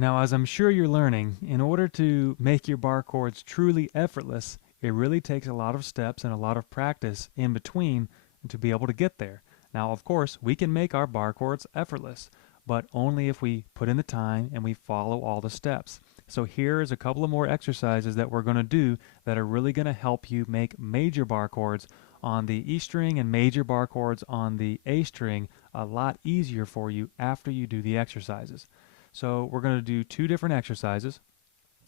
Now, as I'm sure you're learning, in order to make your bar chords truly effortless, it really takes a lot of steps and a lot of practice in between to be able to get there. Now, of course, we can make our bar chords effortless, but only if we put in the time and we follow all the steps. So here's a couple of more exercises that we're going to do that are really going to help you make major bar chords on the E string and major bar chords on the A string a lot easier for you after you do the exercises. So we're going to do two different exercises.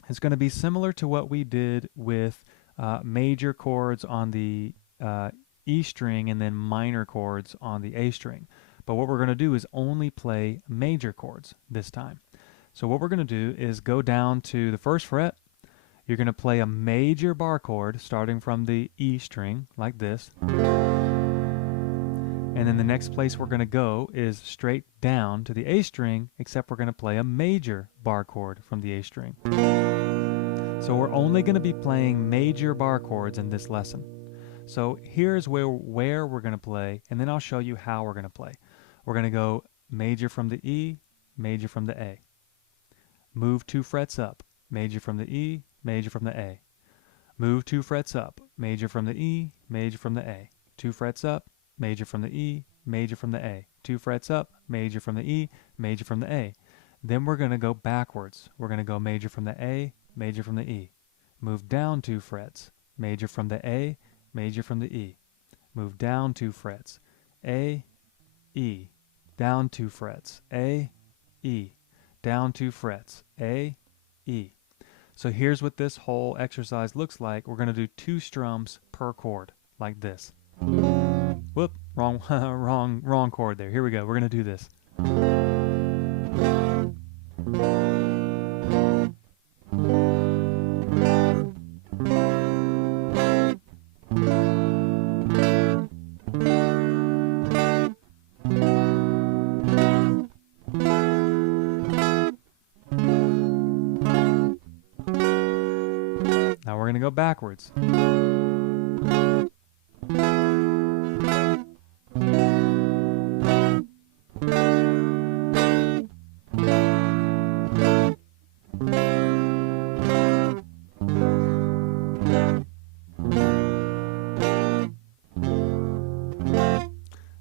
It's going to be similar to what we did with major chords on the E string and then minor chords on the A string. But what we're going to do is only play major chords this time. So what we're going to do is go down to the first fret. You're going to play a major bar chord starting from the E string like this. And then the next place we're going to go is straight down to the A string, except we're going to play a major bar chord from the A string. So we're only going to be playing major bar chords in this lesson. So here's where we're going to play, and then I'll show you how we're going to play. We're going to go major from the E, major from the A. Move 2 frets up, major from the E, major from the A. Move 2 frets up, major from the E, major from the A. 2 frets up, major from the E, major from the A. 2 frets up, major from the E, major from the A. Then we're going to go backwards. We're going to go major from the A, major from the E. Move down 2 frets, major from the A, major from the E. Move down 2 frets, A, E. Down 2 frets, A, E. Down 2 frets, A, E. So here's what this whole exercise looks like. We're going to do 2 strums per chord, like this. Whoop, wrong, wrong chord there. Here we go. We're going to do this. Now we're going to go backwards.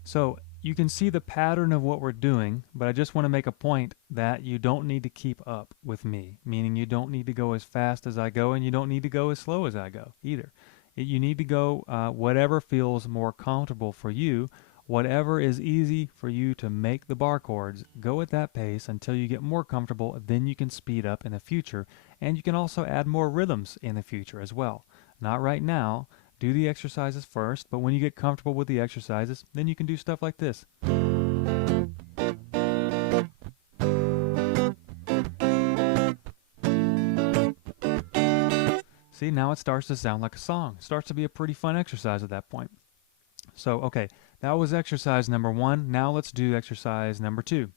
So you can see the pattern of what we're doing, but I just want to make a point that you don't need to keep up with me, meaning you don't need to go as fast as I go and you don't need to go as slow as I go either. You need to go whatever feels more comfortable for you, whatever is easy for you to make the bar chords. Go at that pace until you get more comfortable, then you can speed up in the future, and you can also add more rhythms in the future as well. Not right now. Do the exercises first, but when you get comfortable with the exercises, then you can do stuff like this. See, now it starts to sound like a song. It starts to be a pretty fun exercise at that point. So, okay, that was exercise number 1. Now let's do exercise number 2.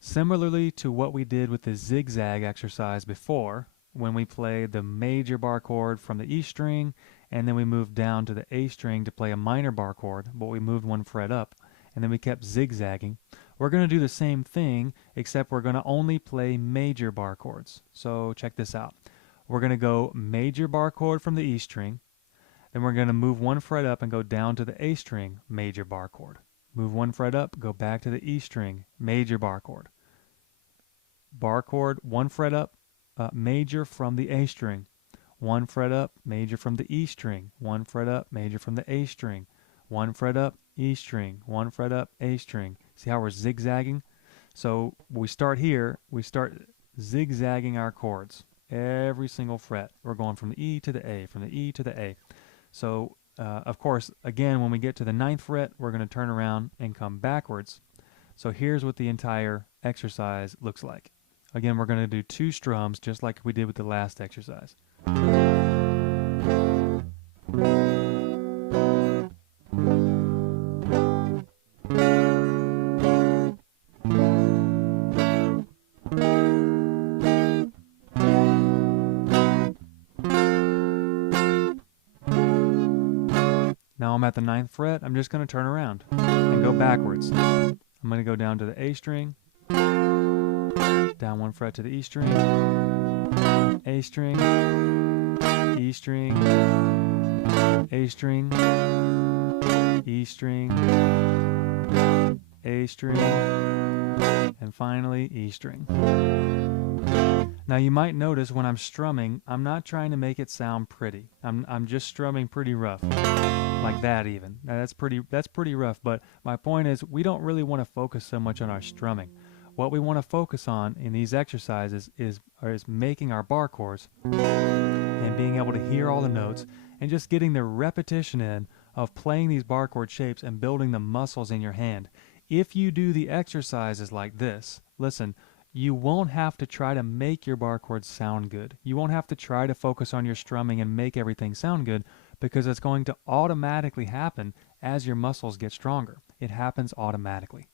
Similarly to what we did with the zigzag exercise before, when we played the major bar chord from the E string, and then we moved down to the A string to play a minor bar chord, but we moved 1 fret up, and then we kept zigzagging. We're going to do the same thing, except we're going to only play major bar chords. So check this out. We're going to go major bar chord from the E string, then we're going to move 1 fret up and go down to the A string, major bar chord. Move 1 fret up, go back to the E string, major bar chord. Bar chord, 1 fret up, major from the A string. 1 fret up, major from the E string. 1 fret up, major from the A string. 1 fret up, E string. 1 fret up, A string. See how we're zigzagging? So we start here, we start zigzagging our chords. Every single fret, we're going from the E to the A, from the E to the A. So, of course, again, when we get to the 9th fret, we're going to turn around and come backwards. So here's what the entire exercise looks like. Again, we're going to do 2 strums, just like we did with the last exercise. Now I'm at the 9th fret. I'm just going to turn around and go backwards. I'm going to go down to the A string, down down 1 fret to the E string, A string, E string, A string, E string, A string, and finally E string. Now you might notice when I'm strumming, I'm not trying to make it sound pretty. I'm just strumming pretty rough, like that even. Now that's pretty rough, but my point is we don't really want to focus so much on our strumming. What we want to focus on in these exercises is making our bar chords and being able to hear all the notes and just getting the repetition in of playing these bar chord shapes and building the muscles in your hand. If you do the exercises like this, listen, you won't have to try to make your bar chords sound good. You won't have to try to focus on your strumming and make everything sound good because it's going to automatically happen as your muscles get stronger. It happens automatically.